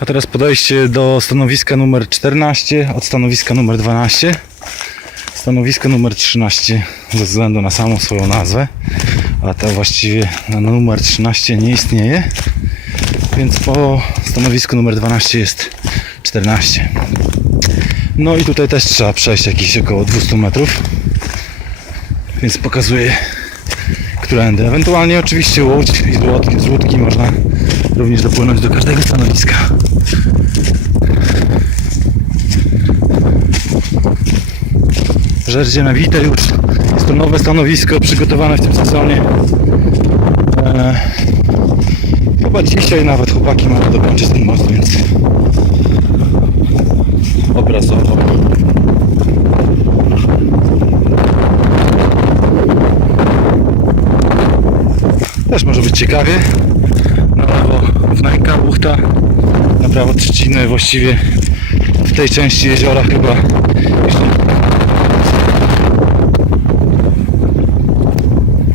A teraz podejście do stanowiska numer 14 od stanowiska numer 12. Stanowisko numer 13 ze względu na samą swoją nazwę, a to właściwie numer 13 nie istnieje, więc po stanowisku numer 12 jest 14. No i tutaj też trzeba przejść jakieś około 200 metrów, więc pokazuję, którędy. Ewentualnie oczywiście łódź i z łódki można również dopłynąć do każdego stanowiska. Żerdzie nabite już. Jest to nowe stanowisko przygotowane w tym sezonie. Chyba dzisiaj nawet chłopaki mają dokończyć ten most, więc obrazowo. Też może być ciekawie. Na lewo Wnęka, Buchta, na prawo Trzciny. Właściwie w tej części jeziora chyba, jeśli